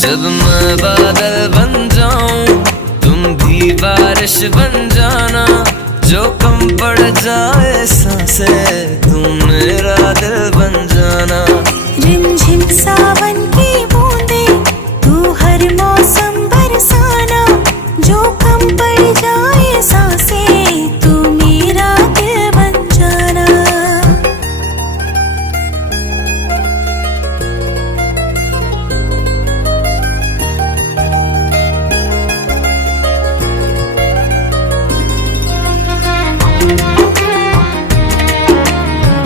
जब मैं बादल बन जाऊं तुम भी बारिश बन जाना, जो कम पड़ जाए सांसें तुम